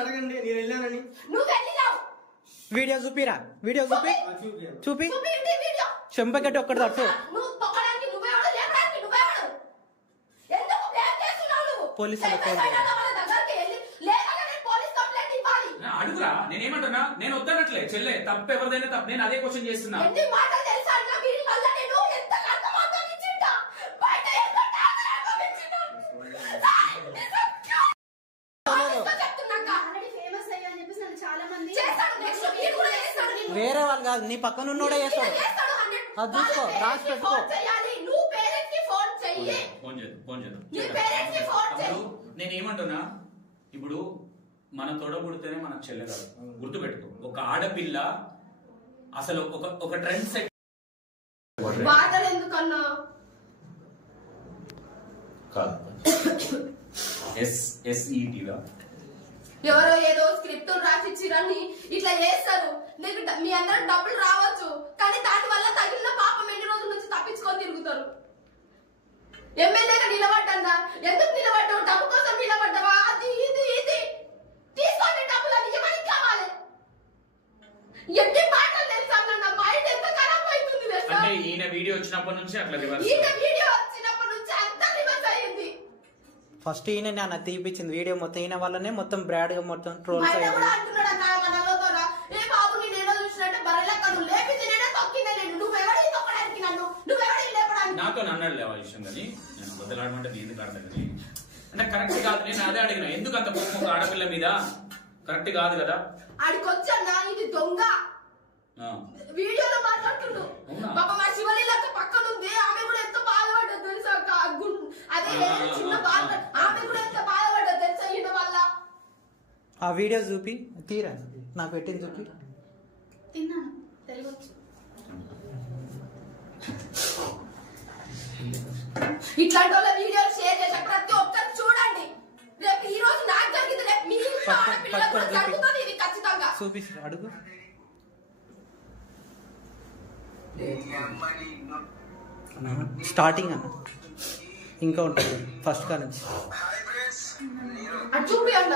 అడగండి నేను వెళ్ళానని. నువ్వు వెళ్ళినావు. వీడియో చూపిరా, వీడియో చూపి చూపి చెంపగట్టి ఒక్కటి తట్టు. పోలీసులు అడుగురా. నేనేమంటున్నా, నేను వద్దనట్లే చెల్లె, తప్పు ఎవరిదైనా తప్పు. నేను అదే క్వశ్చన్ చేస్తున్నా. వేరే వాళ్ళు కాదు, నీ పక్కన ఉన్నోడే చేస్తాడు. అది చూసుకో, రాసి పెట్టుకో. నేనేమంటున్నా, ఇప్పుడు మన తొడబుడితేనే మనకు చెల్లె కాదు. గుర్తుపెట్టుకో, ఒక ఆడపిల్ల అసలు ఒక ట్రెండ్ సెట్. ఎవరో ఏదో స్క్రిప్ట్ రాసిచ్చిరని ఇట్లా చేస్తారు. నీకు మీ అందరూ డబ్బులు రావచ్చు, కానీ దాని వల్ల తగిలిన పాపం ఎన్ని రోజుల నుంచి తప్పించుకొని తిరుగుతారు. ఎమ్మెల్యేగా నిలబడ్డా, ఎందుకు నిలబడ్డావు? డబ్బు కోసం నిలబడ్డావా? అది ఇది ఇది తీసుకోండి డబ్బులు. అది ఎవరికి కావాలి? ఎన్ని మాటలు తెలుసా? నా మైండ్ ఎంత ఖరాబ్ అవుతుంది తెలుసా? అంటే ఈయన వీడియో వచ్చినప్పటి నుంచి అట్లా రివర్స్. ఈయన వీడియో వచ్చినప్పటి నుంచి అంతా రివర్స్ అయ్యింది. ఫస్ట్ ఈయన నాన్న తీపిచ్చింది వీడియో మొత్తం. ఈయన వల్లనే మొత్తం బ్రాడ్ గా మొత్తం ట్రోల్స్ అయ్యింది. నాతో అన్నాడు లేవా విషయం, కానీ నేను బద్దలాడమంటే నేను కాడతాను కానీ అంటే కరెక్ట్ కాదు. నేను అదే అడిగిన, ఎందుకు అంత కోపం ఒక ఆడపిల్ల మీద? కరెక్ట్ కాదు కదా. ఆడికొచ్చన్నా ఇది దొంగ వీడియోలో మాట్లాడుతుండు. పాప మా శివలీలక్క పక్కన ఉంది, ఆమె కూడా ఎంత బాధపడ్డది తెలుసా? అదే చిన్న బాధ, ఆమె కూడా ఎంత బాధపడ్డది తెలుసా ఈయన వల్ల. ఆ వీడియో చూపి తీరా, నాకు పెట్టింది చూపి. తిన్నాను తెలియవచ్చు. ఇట్లాంటి వాళ్ళ వీడియోలు షేర్ చేసే ప్రతి ఒక్కరు చూడండి. రేపు ఈ రోజు నాకు జరిగింది, రేపు మీ జరుగుతుంది. ఇది ఖచ్చితంగా చూపిస్తా. అడుగు స్టార్టింగ్ అన్న ఇంకా ఉంటుంది ఫస్ట్ కా నుంచి. అది చూపి అన్న.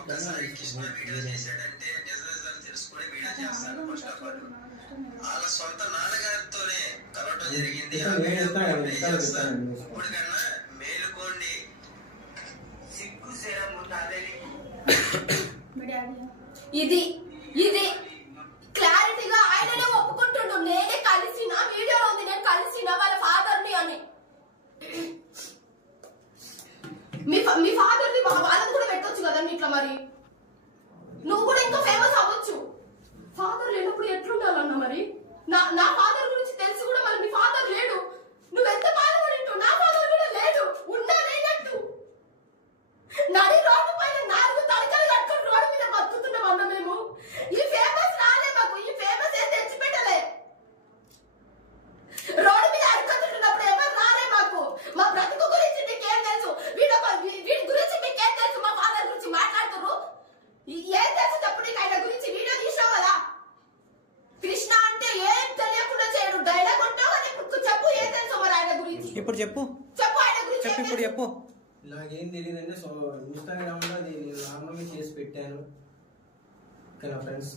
ఒకసారి కృష్ణ వీడియో చేశాడంటే నిజాలు తెలుసుకుని వీడియో చేస్తాను. ఫస్ట్ ఆఫ్ ఆల్ వాళ్ళ సొంత నాన్నగారితోనే కలవటం జరిగింది. ఇప్పుడు కన్నా మేలుకోండి, సిగ్గు శరం ఉండాలి. ఇది ఇది క్లారిటీగా ఆయననే ఒప్పుకుంటుండు. నేనే కలిసిన వీడియోలో ఉంది, నేను కలిసిన వాళ్ళ ఫాదర్ ని అని. మీ ఫాదర్ ని వాళ్ళని కూడా పెట్టొచ్చు కదా ఇట్లా. మరి నువ్వు కూడా ఇంకా ఫేమస్ అవ్వచ్చు. ఫాదర్ లేనప్పుడు ఎట్లుండాలన్నా? మరి నా ఫాదర్ గురించి తెలిసి కూడా మరి మీ ఫాదర్ లేడు. నువ్వు ఎంత బాధపడింటూ? నా ఫాదర్ కూడా లేడు, ఉన్నా లేనట్టు. నడి రోడ్డు పైన 4 తడకలు కట్టుకుని రోడ్డు మీద బతుకుతున్నాం అన్న మేము. ఈ ఫేమస్ రాలే మాకు, ఈ ఫేమస్ ఏం తెచ్చిపెట్టలే. రోడ్డు మీద అడుగుతున్నప్పుడు ఎవరు రాలే మాకు. మా బ్రతుకు గురించి మీకేం తెలుసు? వీడి గురించి మీకేం తెలుసు? మా ఫాదర్ గురించి మాట్లాడుతున్నారు. ఏం తెలుసు చెప్పు నీకు? ఆయన గురించి వీడియో తీసావు కదా. కృష్ణ అంటే ఏం తెలియకుండా చేయడు, డైలాగ్ ఉంటావు అని. చెప్పు ఏం తెలుసు మరి ఆయన గురించి? ఇప్పుడు చెప్పు, చెప్పు ఆయన గురించి చెప్పు, ఇప్పుడు చెప్పు. నాకేం తెలియదండి. ఇన్స్టాగ్రామ్ లో అది నేను నార్మల్గా చేసి పెట్టాను. ఓకేనా ఫ్రెండ్స్?